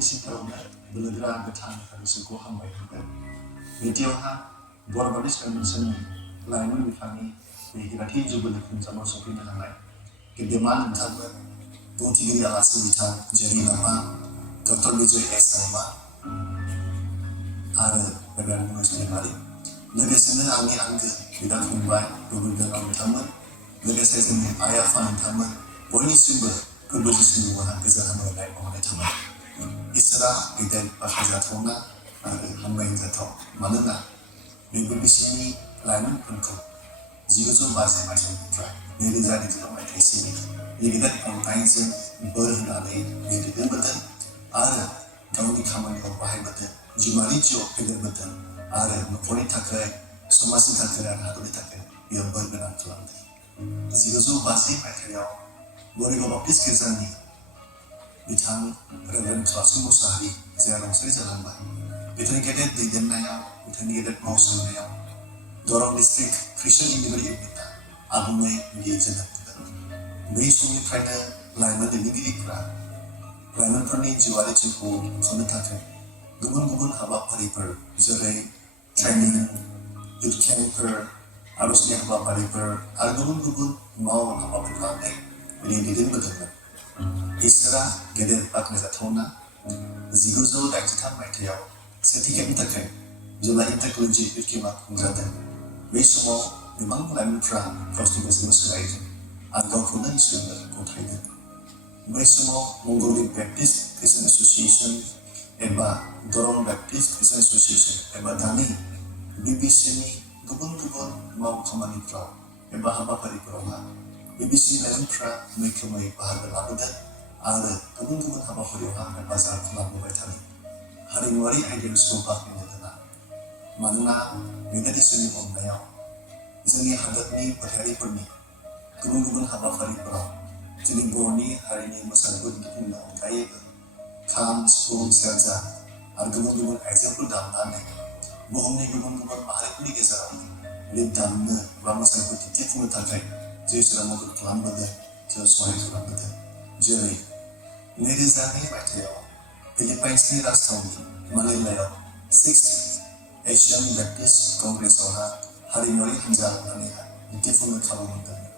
इसिंथारावनो बोलोगोरा गोथां गोसोखौ हामबाय बिदियावहा बर'बादि कन्वेन्सननि लाइमोन बिफाननि बे हिराथि जुबिलि खुंजानायाव सफैनो हानाय गेदेमा नोंथांमोन बुंथिगिरि आलासि बिथां जेरि लामा डक्टर विजय एस शर्मा आरो रेभारेन्ड मनज दैमारि लोगोसेनो आंनि आंगो बिदा फंबाय गुबुन गोनां बिथांमोन लोगोसे जोंनि आइ आफा नोंथांमोन बयनिसिमबो फोरबो जिसुनि मुङाव गोजोन हामलायनाय बावहरनाय थाबाय इसोरा गेदेर बाख्नायजाथावना आरो हामलायजाथाव मानोना बे बिबिसिनि लाइमोनफोरखौ 1950 मायथाइनिफ्राय 2020 मायथाइसिम गेदेर अननायजों बोर होनानै दैदेनबोदों आरो गावनि खामानियाव बाहायबोदों जिउआरि जिउआव फेदेरबोदों आरो न'खरनि थाखाय समाजनि थाखाय आरो हादरनि थाखाय बेयाव बोर गोनां खालामदों 1950 मायथाइयाव बरिगाव बाप्टिस्ट गिर्जानि बिथां रेभारेन्ड क्लासन मुसाहारि जाय रुंसारि जालांबाय बिथांनि गेदेर दैदेननायाव बिथांनि गेदेर मावसोमनायाव दरं डिस्ट्रिक्ट ख्रिस्टियान इन्डिभिजुवेल इउनिटआ आबुङै बियो जोनोम मोनदों बै समनिफ्रायनो लाइमोन दैदेनगिरिफ्रा लाइमोनफोरनि जिउआरि जिउखौ खुंनो थाखाय गुबुन गुबुन हाबाफारिफोर जेरै ट्रेनिं इउथ केम्पफोर आरजनि हाबाफारिफोर आरो गुबुन गुबुन माव हाबाफारि लानानै बियो दैदेनबोदोंमोन इसोरा गेदेर बाख्नायजाथावना 1983 मायथाइयाव सेथि खेबनि थाखाय जेब्ला इन्टारकलेजियेट इउथ केम्पआ खुंजादों बै समाव गोबां लाइमोनफ्रा गावसोरनि गोसोखौ सोलायदों आरो गावखौनो इसोरनो गथायदों बै समाव मंगलदै बेप्टिस्ट ख्रिस्टियान एस'सिएशन एबा दरं बेप्टिस्ट ख्रिस्टियान एस'सिएशन एबा दानि बिबिसिनि गुबुन गुबुन माव खामानिफ्राव एबा हाबाफारिफोरावहा बिबिसिनि लाइमोनफ्रा मैखोमै बाहागो लाबोदों आरो गुबुन गुबुन हाबाफारियावहा हेफाजाब खालामबोबाय थादों हारिमुआरि आइडेन्टिटिखौ बाहायनो दोना मानोना गेदेर इसोरनि अननायाव जोंनि हादोरनि फोथायगिरिफोरनि गुबुन गुबुन हाबाफारिफोराव जोंनि बर'नि हारिनि मोसानायखौ दिन्थिफुंनो अनगायैबो खाम सिफुं सेरजा आरो गुबुन गुबुन आइजेंफोर दामनानै बुहुमनि गुबुन गुबुन माहारिफोरनि गेजेराव बे दामनो बा मोसानायखौ दिन्थिफुंनो थाखाय जे इसोरा मदद खालामबोदों जों सहाय खालामबोदों जेरै 2002 मायथाइयाव फिलिपाइन्सनि राजथावनि मानिलायाव 6th एशियान बेप्टिस्ट कंग्रेसआवहा हारिमुआरि हान्जा लानानै दिन्थिफुंनो खाबु मोनदोंमोन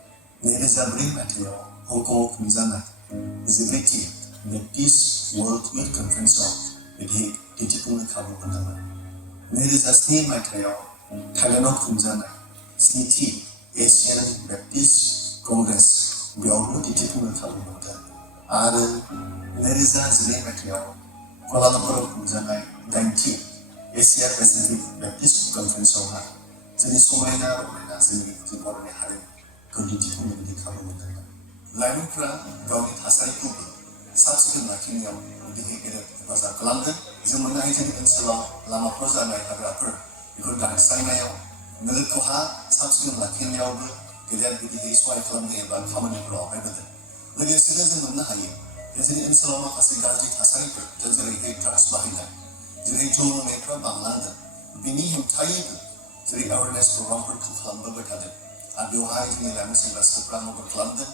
2004 मायथाइयाव हंकंआव खुंजानाय 14थि बेप्टिस्ट वर्ल्ड इउथ कन्फारेन्सआव बिदि दिन्थिफुंनो खाबु मोनदोंमोन 2007 मायथाइयाव थाइलेन्डआव खुंजानाय 7थि एशियान बेप्टिस्ट कंग्रेस बेयावबो दिन्थिफुंनो खाबु मोनदों आरो 2012 मायथाइयाव कुआलालाम्पुराव खुंजानाय 9थि एशिया पेसिफिक बेप्टिस्ट कन्फारेन्सआवहा जोंनि समायना रमायना जोंनि बर'नि हारिमुखौ दिन्थिफुंनो बिदि खाबु मोनदोंमोन लाइमोनफ्रा गावनि थासारिखौबो साब सिखोन लाखिनायाव बिदि गेदेर हेफाजाब खालामदों जों मोननो हायो जोंनि ओनसोलाव लामाफोराव जानाय हाग्राफोर बेखौ दानस्रांनायाव नोगोरखौहा साब सिखोन लाखिनायावबो गेदेर बिदिहै सहाय खालामदों एबा खामानिफोराव आवगायबोदों लोगोसेनो जों मोननो हायो जोंनि ओनसोलाव माखासे गाज्रि थासारिफोर जेरैहाय ड्राग्स बाहायनाय जेरै जौ लोंनायफ्रा बांलांदों बिनि हेंथायैबो जेरै एवारनेस प्रग्रामफोरखौ खालामबोबाय थादों आरो बेवहाय जोंनि लाइमोन सेंग्रा सिख्लाफ्रा मदद खालामदों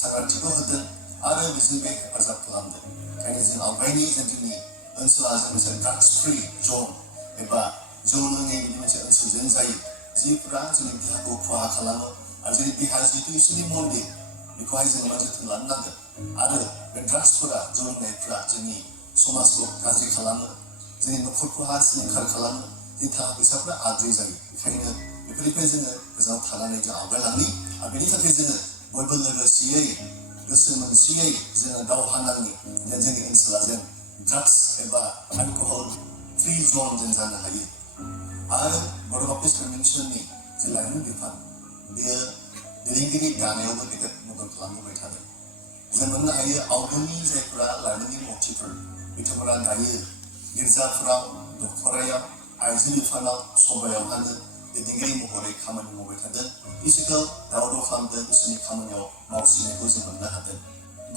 सांग्रांथिखौ होदों आरो बेजों बे हेफाजाब खालामदों ओंखायनो जों आवगायनि जोंनि ओनसोला जों मोनसे ड्राग्स फ्रि जन एबा जौ लोङै बिदि मोनसे ओनसोलजों जायो जिफोरा जोंनि देहाखौ खहा खालामो आरो जोंनि देहा जिहेतु इसोरनि मन्दिर बेखौहाय जों जोथोन लानो नांगोन आरो बे ड्राग्सफोरा जौ लोंनायफ्रा जोंनि समाजखौ गाज्रि खालामो जोंनि न'खरखौहा सिलिंखार खालामो जोंनि थाखा फैसाफ्रा आद्रि जायो बेखायनो बेफोरनिफ्राय जोङो गोजानाव थानानै जों आवगायलांनि आरो बेनि थाखाय जोङो बयबो लोगोसेयै गोसो मोनसेयै जोङो दावहा नाङि जेन जोंनि ओनसोला जेन ड्राग्स एबा एलकहल फ्रि जन जों जानो हायो आरो बर' बाप्टिस्ट कन्वेन्सननि जे लाइमोन बिफान बेयो दैदेनगिरि दानायावबो गेदेर मदद खालामबोबाय थादों जों मोननो हायो आवगोलनि जायफोरा लाइमोननि मथिफोर बिथांमोना दायो गिर्जाफोराव दखरायाव आइजो बिफानाव सभायावहानो दैदेनगिरि महरै खामानि मावबाय थादों बिसोरखौ दावराव खालामदों बिसोरनि खामानियाव मावसिननायखौ जों मोननो हादों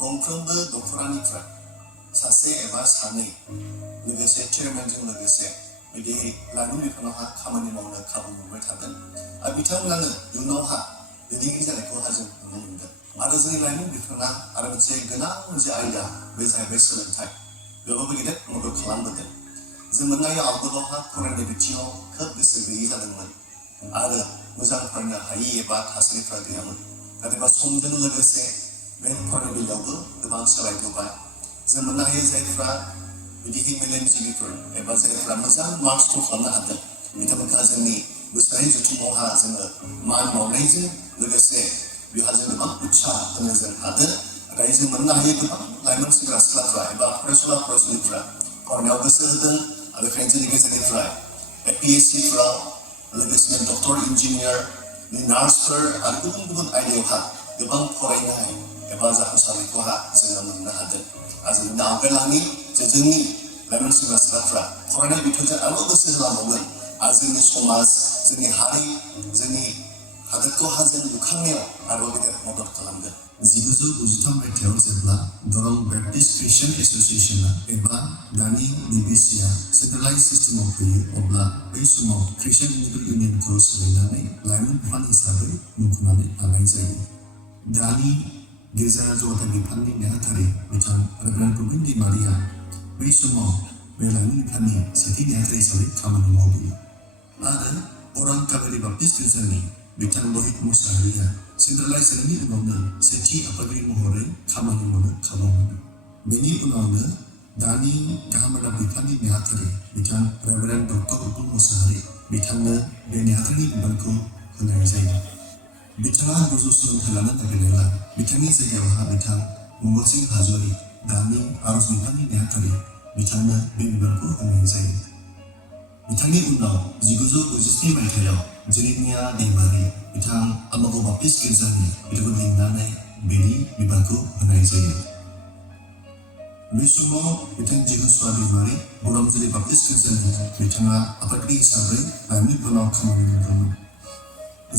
गंफ्रोमबो दखरानिफ्राय सासे एबा सानै लोगोसे चेयारमेनजों लोगोसे बिदि लाइमोन बिफानावहा खामानि मावनो खाबु मोनबाय थादों आरो बिथांमोनानो इयुनावहा दैदेनगिरि जानायखौहा जों नुनो मोनदों आरो जोंनि लाइमोन बिफाना आरो मोनसे गोनां मोनसे आयदा बे जाहैबाय सोलोंथाइ बेयावबो गेदेर मदद खालामबोदों। जों मोननो हायो आवगोलावहा फरायनाय बिथिङाव खोब गोसो गैयै जादोंमोन आरो मोजां फरायनो हायि एबा थासारिफ्रा गैयामोन। नाथायबा समजों लोगोसे बे फरायनाय बेलायावबो गोबां सोलायबोबाय। जों मोननो हायो जायफ्रा बिदि मेलेमजिबिफोर एबा जायफ्रा मोजां मार्क्सखौ खालामनो हादों बिथांमोनहा जोंनि बोसोरारि जथुमावहा जोङो मान बावनायजों लोगोसे बेवहा जों गोबां उत्साह होनो जों हादों। नाथाय जों मोननो हायो गोबां लाइमोन सेंग्रा सिख्लाफ्रा एबा फरायसुला फरायसुलिफ्रा फरायनायाव गोसो होदों आरो बेखायनो जोंनि गेजेरनिफ्राय APSCफ्राव लोगोसेनो डक्टर इन्जिनियार नार्सफोर आरो गुबुन गुबुन आयदायावहा गोबां फरायनाय एबा जाफुंसारनायखौहा जोङो मोननो हादों। आरो जों आवगायलांनि जे जोंनि लाइमोन सेंग्रा सिख्लाफ्रा फरायनाय बिथिंजों आरोबाव गोसो होलांबावगोन आरो जोंनि समाज जोंनि हारि जोंनि हादोरखौहा जों लुखांनायाव आरोबाव गेदेर मदद खालामगोन। 1993 मायथाइयाव जेब्ला दरं बेप्टिस्ट क्रिस्टियान एस'सिएशना एबा दानि BBCआ सेन्ट्रेलाइज सिस्टेमाव फैयो अब्ला बै समाव क्रिस्टियान मिडल इउनियनखौ सोलायनानै लाइमोन बिफान हिसाबै मुंख'नानै लानाय जायो। दानि गेजेर जौगाथाय बिफाननि नेहाथारि बिथां रेभारेन्ड प्रबिन दैमारिया बै समाव बे लाइमोन बिफाननि सेथि नेहाथारि हिसाबै खामानि मावबोयो आरो अरां कावेरी बाप्टिस्ट गिर्जानि बिथां लहित मुसाहारिया सेन्ट्रेलाइज जानायनि उनावनो सेथि आफादगिरि महरै खामानि मावनो खाबु मोनो। बेनि उनावनो दानि गाहामरादा बिफाननि नेहाथारि बिथां रेभारेन्ड डक्टर उपुल मुसाहारि बिथांनो बे नेहाथारिनि बिबानखौ होनाय जायो। बिथाङा गोजौ सोलोंथाइ लानो नागिरनायलाय बिथांनि जायगायावहा बिथां मंगल सिं हाज'वारि दानि आरज बिफाननि नेहाथारि बिथांनो बे बिबानखौ होनाय जायो। बिथांनि उनाव 1997 मायथाइयाव जेरेमिया दैमारि बिथां आमागाव बाप्टिस्ट गिर्जानि बिथांखौ लिंनानै बेनि बिबानखौ होनाय जायो। बे समाव बिथां जिहुसुवा दैमारि बरामजुलि बाप्टिस्ट गिर्जानि बिथाङा आफादगिरि हिसाबै लाइमोन बिफानाव खामानि मावदोंमोन।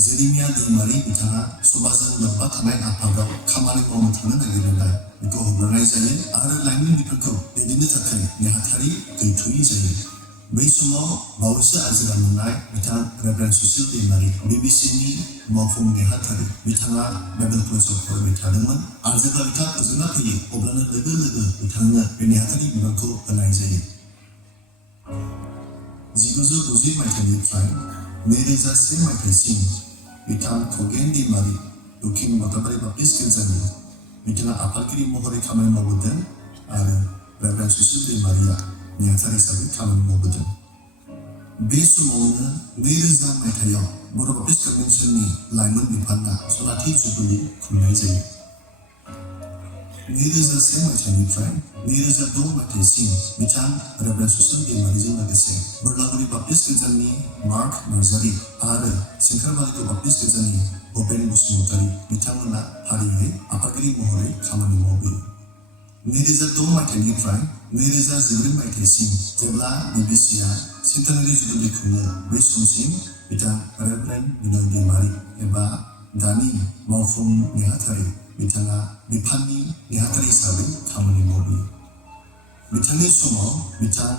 जेरेमिया दैमारि बिथाङा समाजजों लोब्बा थानाय आफादाव खामानि मावनो थांनो नागिरनायलाय बेखौ हगारनाय जायो आरो लाइमोन बिफानखौ दैदेननो थाखाय नेहाथारि गैथ'यि जायो। बै समाव बावैसो आजिरा मोननाय बिथां रेभारेन्ड सुसिल दैमारि BBCनि मावफुं नेहाथारि बिथाङा बाइबेल कलेजाव फरायबाय थादोंमोन आरो जेब्ला बिथाङा फोजोबना फैयो अब्लानो लोगो लोगो बिथांनो बे नेहाथारि बिबानखौ होनाय जायो। 1990 मायथाइनिफ्राय 2001 मायथाइसिम बिथां खगेन दैमारि दक्षिण मथाबारि बाप्टिस्ट गिर्जानि बिथाङा आफादगिरि महरै खामानि मावबोदों आरो रेभारेन्ड सुसिल दैमारिया नेहाथारि हिसाबै खामानि मावबोदों। बे समावनो 2000 मायथाइयाव बर' बाप्टिस्ट कन्वेन्सननि लाइमोन बिफाना सनाथि जुबुलि खुंनाय जायो। 2001 मायथाइनिफ्राय 2006 मायथाइसिम बिथां रेभारेन्ड सुसिल दैमारिजों लोगोसे बोरलागुरि बाप्टिस्ट गिर्जानि मार्क नार्जारि आरो सेंखारबारिखौ बाप्टिस्ट गिर्जानि भुपेन बसुमतारी बिथांमोना फारियै आफादगिरि महरै खामानि मावबोयो। 2006 मायथाइनिफ्राय 2014 मायथाइसिम जेब्ला BBCआ सेन्टेनारि जुबुलि खुङो बै समसिम बिथां रेभारेन्ड बिनय दैमारि एबा दानि मावफुं नेहाथारि बिथाङा बिफाननि नेहाथारि हिसाबै खामानि मावबोयो। बिथांनि समाव बिथां